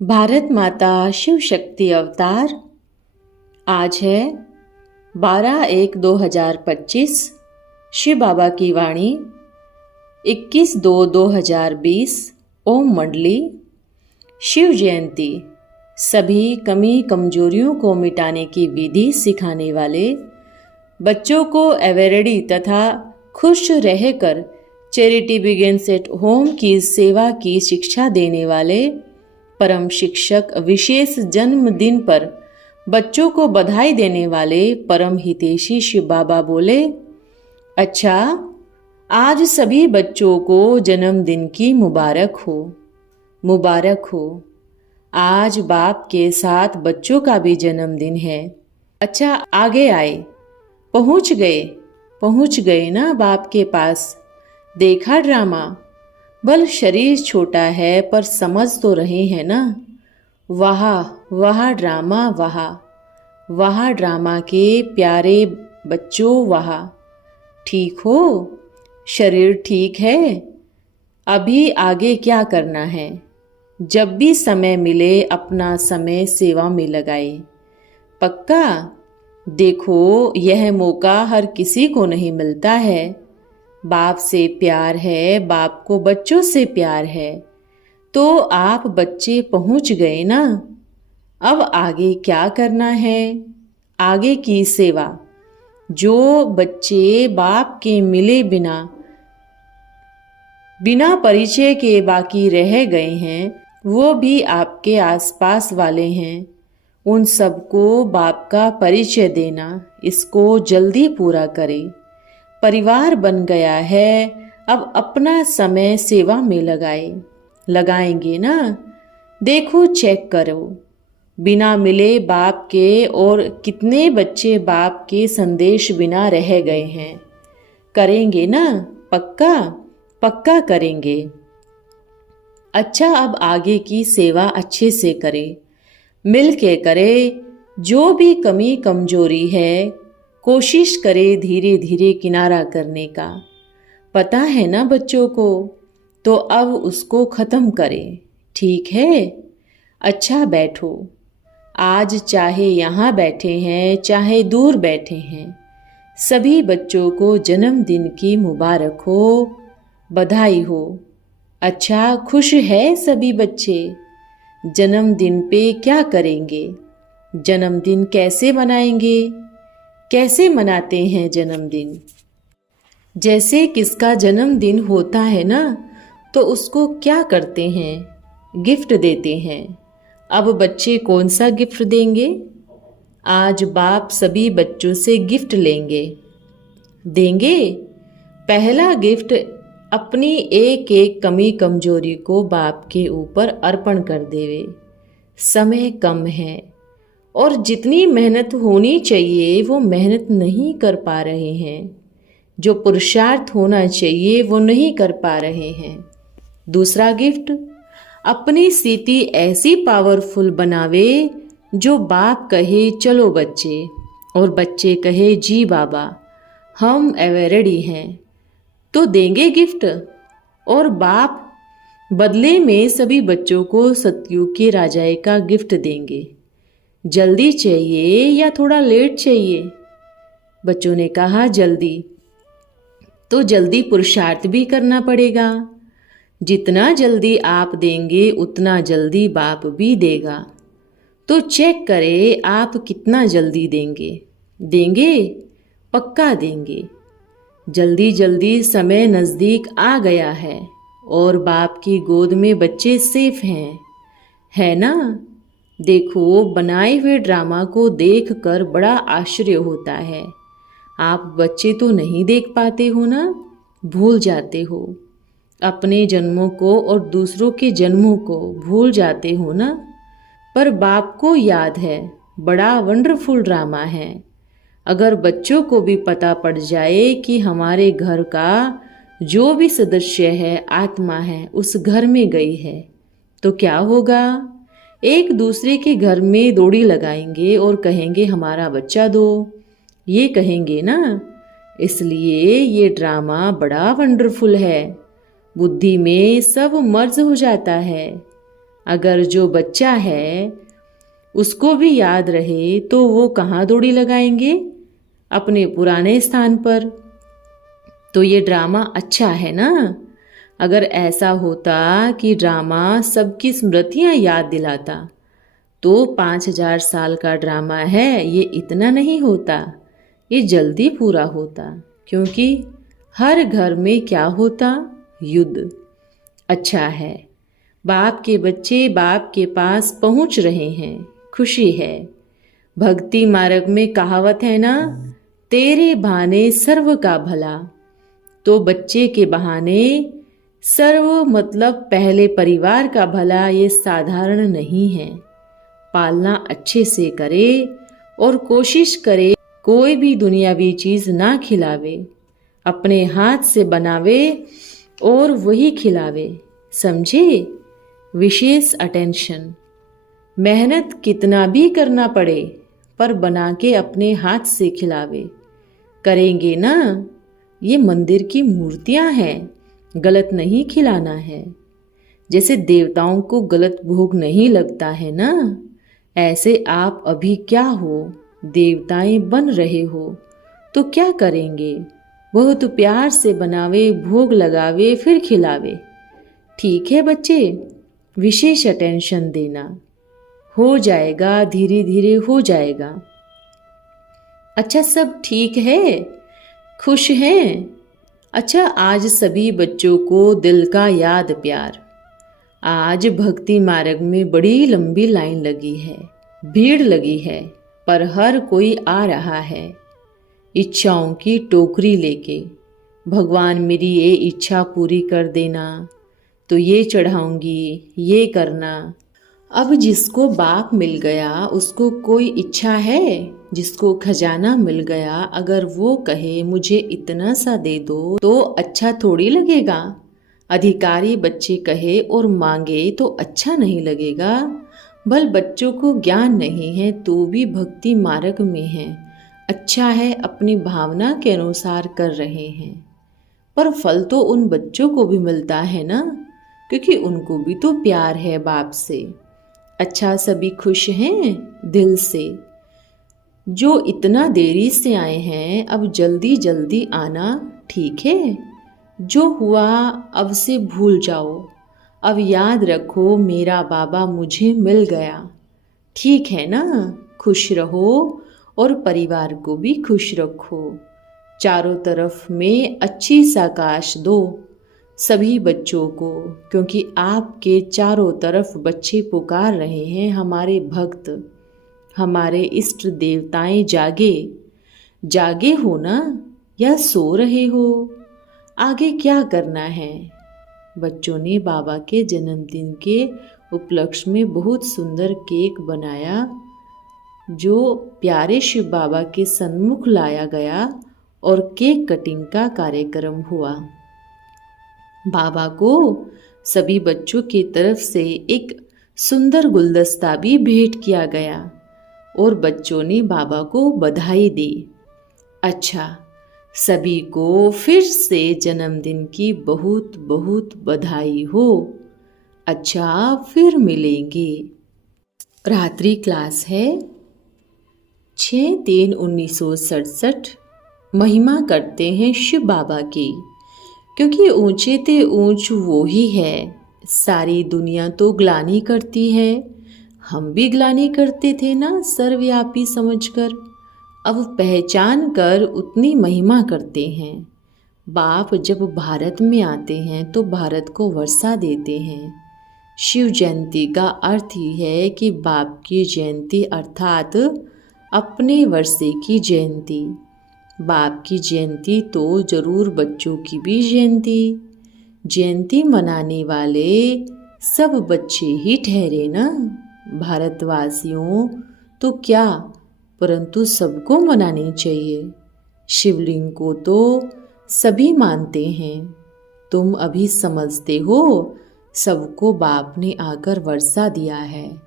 भारत माता शिव शक्ति अवतार। आज है 12/1/2025। शिव बाबा की वाणी 21/2/2020। ओम मंडली। शिव जयंती सभी कमी कमजोरियों को मिटाने की विधि सिखाने वाले, बच्चों को एवरेडी तथा खुश रहकर चैरिटी बिगिंस एट होम की सेवा की शिक्षा देने वाले परम शिक्षक विशेष जन्मदिन पर बच्चों को बधाई देने वाले परम हितैषी शिव बाबा बोले, अच्छा, आज सभी बच्चों को जन्मदिन की मुबारक हो, मुबारक हो। आज बाप के साथ बच्चों का भी जन्मदिन है। अच्छा, आगे आए, पहुंच गए ना बाप के पास। देखा ड्रामा, बल शरीर छोटा है पर समझ तो रहे हैं ना। वाह ड्रामा, वाह ड्रामा के प्यारे बच्चों, वाह। ठीक हो, शरीर ठीक है। अभी आगे क्या करना है? जब भी समय मिले अपना समय सेवा में लगाए। पक्का? देखो, यह मौका हर किसी को नहीं मिलता है। बाप से प्यार है, बाप को बच्चों से प्यार है, तो आप बच्चे पहुंच गए ना। अब आगे क्या करना है? आगे की सेवा। जो बच्चे बाप के मिले बिना परिचय के बाकी रह गए हैं, वो भी आपके आसपास वाले हैं, उन सबको बाप का परिचय देना। इसको जल्दी पूरा करें। परिवार बन गया है, अब अपना समय सेवा में लगाएंगे ना। देखो, चेक करो, बिना मिले बाप के और कितने बच्चे बाप के संदेश बिना रह गए हैं। करेंगे ना? पक्का करेंगे। अच्छा, अब आगे की सेवा अच्छे से करें, मिल के करें। जो भी कमी कमजोरी है, कोशिश करे धीरे धीरे किनारा करने का। पता है ना बच्चों को, तो अब उसको खत्म करें। ठीक है? अच्छा, बैठो। आज चाहे यहाँ बैठे हैं चाहे दूर बैठे हैं, सभी बच्चों को जन्मदिन की मुबारक हो, बधाई हो। अच्छा, खुश है सभी बच्चे? जन्मदिन पे क्या करेंगे? जन्मदिन कैसे मनाएंगे? कैसे मनाते हैं जन्मदिन? जैसे किसका जन्मदिन होता है ना, तो उसको क्या करते हैं? गिफ्ट देते हैं। अब बच्चे कौन सा गिफ्ट देंगे? आज बाप सभी बच्चों से गिफ्ट देंगे। पहला गिफ्ट, अपनी एक एक कमी कमजोरी को बाप के ऊपर अर्पण कर देवे। समय कम है और जितनी मेहनत होनी चाहिए वो मेहनत नहीं कर पा रहे हैं। जो पुरुषार्थ होना चाहिए वो नहीं कर पा रहे हैं। दूसरा गिफ्ट, अपनी स्थिति ऐसी पावरफुल बनावे जो बाप कहे चलो बच्चे, और बच्चे कहे जी बाबा, हम एवर रेडी हैं, तो देंगे गिफ्ट। और बाप बदले में सभी बच्चों को सतयुग के राजाए का गिफ्ट देंगे। जल्दी चाहिए या थोड़ा लेट चाहिए? बच्चों ने कहा जल्दी। तो जल्दी पुरुषार्थ भी करना पड़ेगा। जितना जल्दी आप देंगे उतना जल्दी बाप भी देगा। तो चेक करें आप कितना जल्दी देंगे? पक्का देंगे। जल्दी जल्दी समय नज़दीक आ गया है और बाप की गोद में बच्चे सेफ हैं, है ना? देखो, बनाए हुए ड्रामा को देखकर बड़ा आश्चर्य होता है। आप बच्चे तो नहीं देख पाते हो ना, भूल जाते हो अपने जन्मों को और दूसरों के जन्मों को भूल जाते हो ना। पर बाप को याद है, बड़ा वंडरफुल ड्रामा है। अगर बच्चों को भी पता पड़ जाए कि हमारे घर का जो भी सदस्य है, आत्मा है, उस घर में गई है, तो क्या होगा? एक दूसरे के घर में दौड़ी लगाएंगे और कहेंगे हमारा बच्चा दो। ये कहेंगे ना, इसलिए ये ड्रामा बड़ा वंडरफुल है। बुद्धि में सब मर्ज हो जाता है। अगर जो बच्चा है उसको भी याद रहे तो वो कहाँ दौड़ी लगाएंगे? अपने पुराने स्थान पर। तो ये ड्रामा अच्छा है ना? अगर ऐसा होता कि ड्रामा सबकी स्मृतियां याद दिलाता तो 5,000 साल का ड्रामा है, ये इतना नहीं होता, ये जल्दी पूरा होता। क्योंकि हर घर में क्या होता? युद्ध। अच्छा है, बाप के बच्चे बाप के पास पहुंच रहे हैं, खुशी है। भक्ति मार्ग में कहावत है ना, तेरे बहाने सर्व का भला। तो बच्चे के बहाने सर्व मतलब पहले परिवार का भला, ये साधारण नहीं है। पालना अच्छे से करे और कोशिश करे कोई भी दुनियावी चीज ना खिलावे, अपने हाथ से बनावे और वही खिलावे, समझे? विशेष अटेंशन। मेहनत कितना भी करना पड़े पर बना के अपने हाथ से खिलावे। करेंगे ना? ये मंदिर की मूर्तियां हैं, गलत नहीं खिलाना है। जैसे देवताओं को गलत भोग नहीं लगता है ना, ऐसे आप अभी क्या हो? देवताएं बन रहे हो तो क्या करेंगे? बहुत प्यार से बनावे, भोग लगावे, फिर खिलावे। ठीक है बच्चे, विशेष अटेंशन देना। हो जाएगा, धीरे धीरे हो जाएगा। अच्छा, सब ठीक है? खुश हैं? अच्छा, आज सभी बच्चों को दिल का याद प्यार। आज भक्ति मार्ग में बड़ी लंबी लाइन लगी है, भीड़ लगी है, पर हर कोई आ रहा है इच्छाओं की टोकरी लेके। भगवान मेरी ये इच्छा पूरी कर देना, तो ये चढ़ाऊंगी, ये करना। अब जिसको बाप मिल गया उसको कोई इच्छा है? जिसको खजाना मिल गया अगर वो कहे मुझे इतना सा दे दो तो अच्छा थोड़ी लगेगा? अधिकारी बच्चे कहे और मांगे तो अच्छा नहीं लगेगा? भल बच्चों को ज्ञान नहीं है तो भी भक्ति मार्ग में है, अच्छा है, अपनी भावना के अनुसार कर रहे हैं। पर फल तो उन बच्चों को भी मिलता है ना, क्योंकि उनको भी तो प्यार है बाप से। अच्छा, सभी खुश हैं दिल से? जो इतना देरी से आए हैं अब जल्दी जल्दी आना, ठीक है? जो हुआ अब से भूल जाओ, अब याद रखो मेरा बाबा मुझे मिल गया, ठीक है ना? खुश रहो और परिवार को भी खुश रखो। चारों तरफ में अच्छी साकाश दो सभी बच्चों को, क्योंकि आपके चारों तरफ बच्चे पुकार रहे हैं, हमारे भक्त, हमारे इष्ट देवताएं जागे। जागे हो ना या सो रहे हो? आगे क्या करना है? बच्चों ने बाबा के जन्मदिन के उपलक्ष्य में बहुत सुंदर केक बनाया जो प्यारे शिव बाबा के सन्मुख लाया गया और केक कटिंग का कार्यक्रम हुआ। बाबा को सभी बच्चों की तरफ से एक सुंदर गुलदस्ता भी भेंट किया गया और बच्चों ने बाबा को बधाई दी। अच्छा, सभी को फिर से जन्मदिन की बहुत बहुत बधाई हो। अच्छा, फिर मिलेंगे। रात्रि क्लास है 6/3/1967। महिमा करते हैं शिव बाबा की, क्योंकि ऊंचे ते ऊंच वो ही है। सारी दुनिया तो ग्लानि करती है, हम भी ग्लानि करते थे ना सर्वव्यापी समझकर। अब पहचान कर उतनी महिमा करते हैं। बाप जब भारत में आते हैं तो भारत को वर्षा देते हैं। शिव जयंती का अर्थ ही है कि बाप की जयंती अर्थात अपने वर्षे की जयंती। बाप की जयंती तो जरूर बच्चों की भी जयंती। जयंती मनाने वाले सब बच्चे ही ठहरे ना। भारतवासियों तो क्या, परंतु सबको मनानी चाहिए। शिवलिंग को तो सभी मानते हैं। तुम अभी समझते हो सबको बाप ने आकर वर्षा दिया है।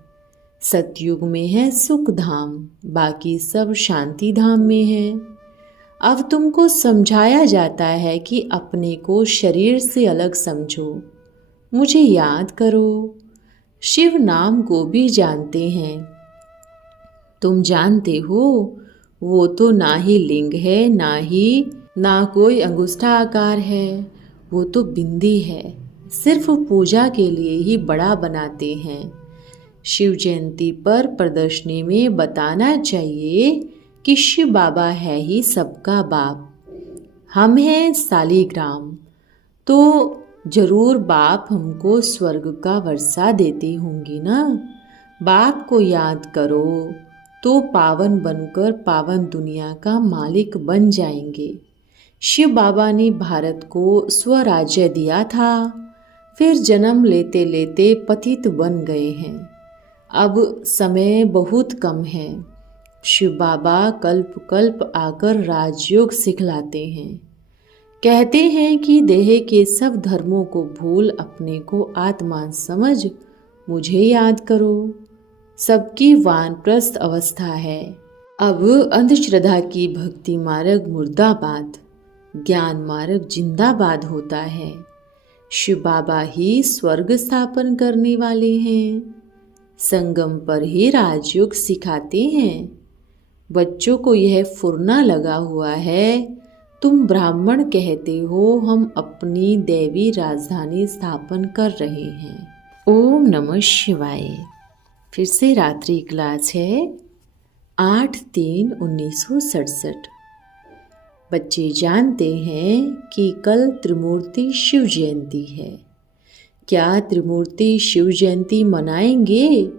सतयुग में है सुख धाम, बाकी सब शांति धाम में है। अब तुमको समझाया जाता है कि अपने को शरीर से अलग समझो, मुझे याद करो। शिव नाम को भी जानते हैं। तुम जानते हो वो तो ना ही लिंग है, ना कोई अंगुष्ठा आकार है, वो तो बिंदी है। सिर्फ पूजा के लिए ही बड़ा बनाते हैं। शिव जयंती पर प्रदर्शनी में बताना चाहिए कि शिव बाबा है ही सबका बाप। हम हैं सालीग्राम, तो जरूर बाप हमको स्वर्ग का वर्षा देती होंगी ना। बाप को याद करो तो पावन बनकर पावन दुनिया का मालिक बन जाएंगे। शिव बाबा ने भारत को स्वराज्य दिया था, फिर जन्म लेते लेते पतित बन गए हैं। अब समय बहुत कम है। शिव बाबा कल्प कल्प आकर राजयोग सिखलाते हैं। कहते हैं कि देह के सब धर्मों को भूल अपने को आत्मा समझ मुझे याद करो। सबकी वानप्रस्थ अवस्था है। अब अंधश्रद्धा की भक्ति मार्ग मुर्दाबाद, ज्ञान मार्ग जिंदाबाद होता है। शिव बाबा ही स्वर्ग स्थापन करने वाले हैं। संगम पर ही राजयोग सिखाते हैं। बच्चों को यह फुरना लगा हुआ है, तुम ब्राह्मण कहते हो, हम अपनी दैवी राजधानी स्थापन कर रहे हैं। ओम नमः शिवाय। फिर से रात्रि क्लास है 8/3/1967। बच्चे जानते हैं कि कल त्रिमूर्ति शिव जयंती है। क्या त्रिमूर्ति शिव जयंती मनाएंगे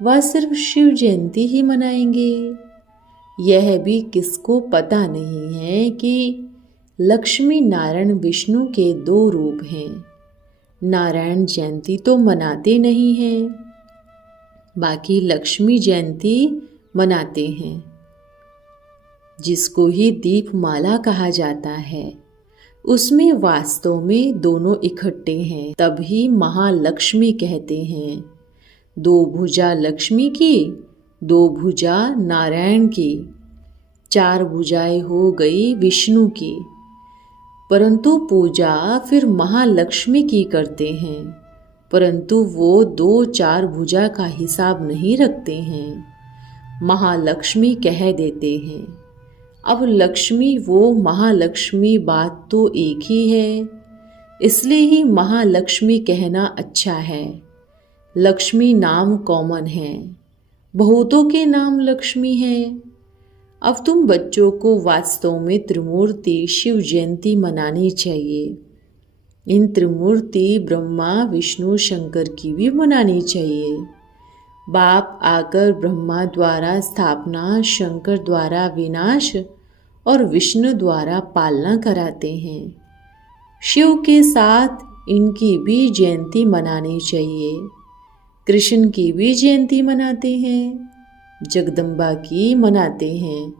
व सिर्फ शिव जयंती ही मनाएंगे? यह भी किसको पता नहीं है कि लक्ष्मी नारायण विष्णु के 2 रूप हैं। नारायण जयंती तो मनाते नहीं हैं, बाकी लक्ष्मी जयंती मनाते हैं, जिसको ही दीपमाला कहा जाता है। उसमें वास्तव में दोनों इकट्ठे हैं, तभी महालक्ष्मी कहते हैं। 2 भुजा लक्ष्मी की, 2 भुजा नारायण की, 4 भुजाएं हो गई विष्णु की। परंतु पूजा फिर महालक्ष्मी की करते हैं, परंतु वो 2-4 भुजा का हिसाब नहीं रखते हैं, महालक्ष्मी कह देते हैं। अब लक्ष्मी वो महालक्ष्मी बात तो एक ही है, इसलिए ही महालक्ष्मी कहना अच्छा है। लक्ष्मी नाम कॉमन है, बहुतों के नाम लक्ष्मी है। अब तुम बच्चों को वास्तव में त्रिमूर्ति शिव जयंती मनानी चाहिए। इन त्रिमूर्ति ब्रह्मा विष्णु शंकर की भी मनानी चाहिए। बाप आकर ब्रह्मा द्वारा स्थापना, शंकर द्वारा विनाश और विष्णु द्वारा पालना कराते हैं। शिव के साथ इनकी भी जयंती मनानी चाहिए। कृष्ण की भी जयंती मनाते हैं, जगदम्बा की मनाते हैं,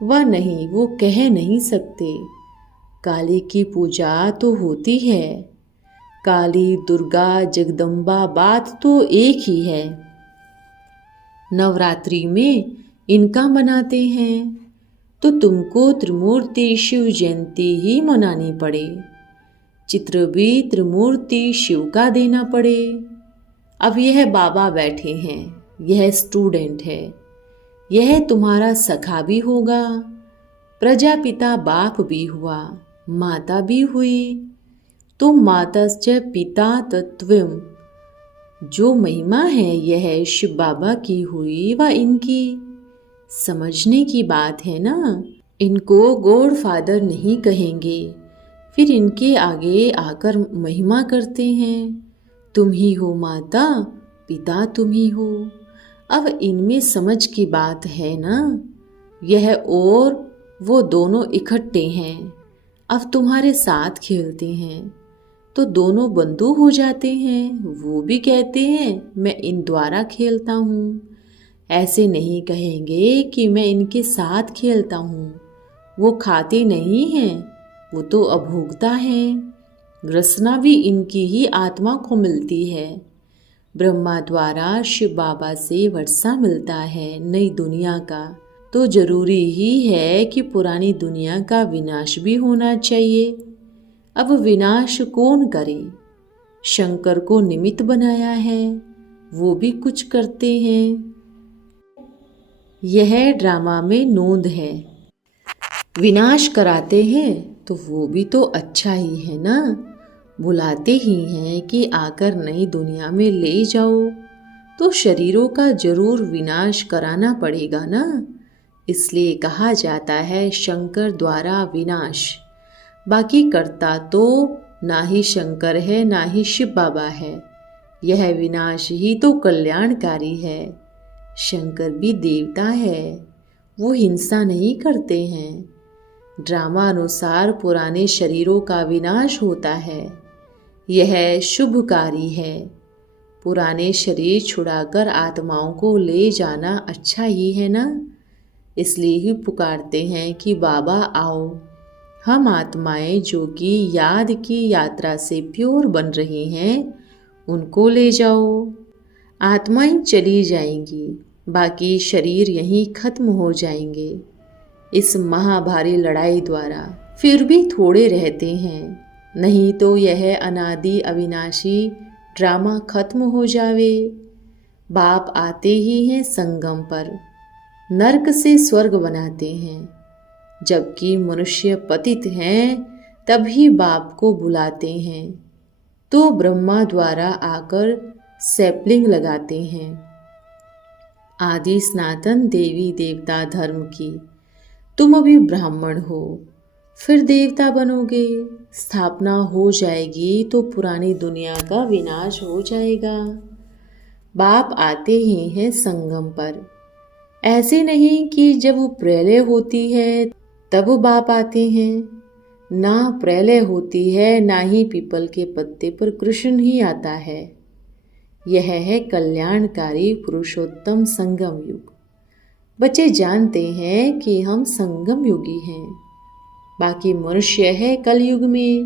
वह नहीं वो कह नहीं सकते। काली की पूजा तो होती है, काली दुर्गा जगदम्बा बात तो एक ही है। नवरात्रि में इनका मनाते हैं, तो तुमको त्रिमूर्ति शिव जयंती ही मनानी पड़े। चित्र भी त्रिमूर्ति शिव का देना पड़े। अब यह बाबा बैठे हैं, यह स्टूडेंट है, यह तुम्हारा सखा भी होगा, प्रजापिता बाप भी हुआ, माता भी हुई। तो मातश्च पिता तत्वम, जो महिमा है यह शिव बाबा की हुई व इनकी। समझने की बात है ना। इनको गॉड फादर नहीं कहेंगे, फिर इनके आगे आकर महिमा करते हैं, तुम ही हो माता, पिता तुम ही हो। अब इनमें समझ की बात है ना। यह और वो दोनों इकट्ठे हैं, अब तुम्हारे साथ खेलते हैं तो दोनों बंधु हो जाते हैं। वो भी कहते हैं मैं इन द्वारा खेलता हूँ। ऐसे नहीं कहेंगे कि मैं इनके साथ खेलता हूँ। वो खाते नहीं हैं, वो तो अभोक्ता हैं। रसना भी इनकी ही आत्मा को मिलती है। ब्रह्मा द्वारा शिव बाबा से वर्षा मिलता है नई दुनिया का, तो तो जरूरी ही है कि पुरानी दुनिया का विनाश भी होना चाहिए। अब विनाश कौन करे? शंकर को निमित्त बनाया है, वो भी कुछ करते हैं। यह ड्रामा में नोंद है। विनाश कराते हैं तो वो भी तो अच्छा ही है ना। बुलाते ही हैं कि आकर नई दुनिया में ले जाओ, तो शरीरों का जरूर विनाश कराना पड़ेगा ना। इसलिए कहा जाता है शंकर द्वारा विनाश। बाकी करता तो ना ही शंकर है ना ही शिव बाबा है। यह विनाश ही तो कल्याणकारी है। शंकर भी देवता है, वो हिंसा नहीं करते हैं। ड्रामा अनुसार पुराने शरीरों का विनाश होता है। यह शुभकारी है। पुराने शरीर छुड़ाकर आत्माओं को ले जाना अच्छा ही है ना। इसलिए ही पुकारते हैं कि बाबा आओ, हम आत्माएं जो कि याद की यात्रा से प्योर बन रही हैं उनको ले जाओ। आत्माएं चली जाएंगी, बाकी शरीर यहीं खत्म हो जाएंगे इस महाभारी लड़ाई द्वारा। फिर भी थोड़े रहते हैं, नहीं तो यह अनादि अविनाशी ड्रामा खत्म हो जावे। बाप आते ही हैं संगम पर, नरक से स्वर्ग बनाते हैं। जबकि मनुष्य पतित हैं तभी बाप को बुलाते हैं, तो ब्रह्मा द्वारा आकर सैपलिंग लगाते हैं। आदि सनातन देवी देवता धर्म की तुम अभी ब्राह्मण हो, फिर देवता बनोगे। स्थापना हो जाएगी तो पुरानी दुनिया का विनाश हो जाएगा। बाप आते ही हैं संगम पर। ऐसे नहीं कि जब प्रलय होती है तब बाप आते हैं। ना प्रलय होती है ना ही पीपल के पत्ते पर कृष्ण ही आता है। यह है कल्याणकारी पुरुषोत्तम संगम युग। बच्चे जानते हैं कि हम संगम युगी हैं, बाकी मनुष्य है कलयुग में।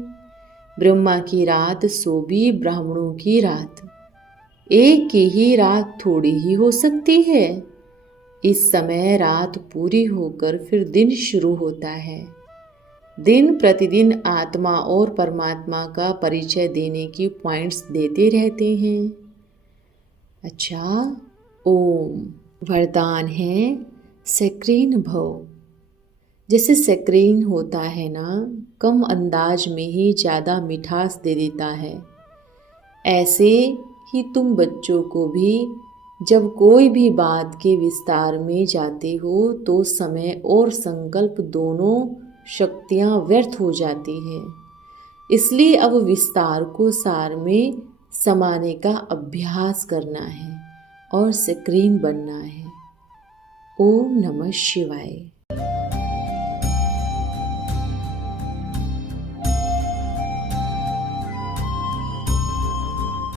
ब्रह्मा की रात सो भी ब्राह्मणों की रात। एक की ही रात थोड़ी ही हो सकती है। इस समय रात पूरी होकर फिर दिन शुरू होता है। दिन प्रतिदिन आत्मा और परमात्मा का परिचय देने की पॉइंट्स देते रहते हैं। अच्छा, ओम वरदान है सक्रीन भव। जैसे सक्रीन होता है ना, कम अंदाज में ही ज़्यादा मिठास दे देता है। ऐसे ही तुम बच्चों को भी जब कोई भी बात के विस्तार में जाते हो तो समय और संकल्प दोनों शक्तियाँ व्यर्थ हो जाती हैं। इसलिए अब विस्तार को सार में समाने का अभ्यास करना है और सक्रीन बनना है। ओम नमः शिवाय।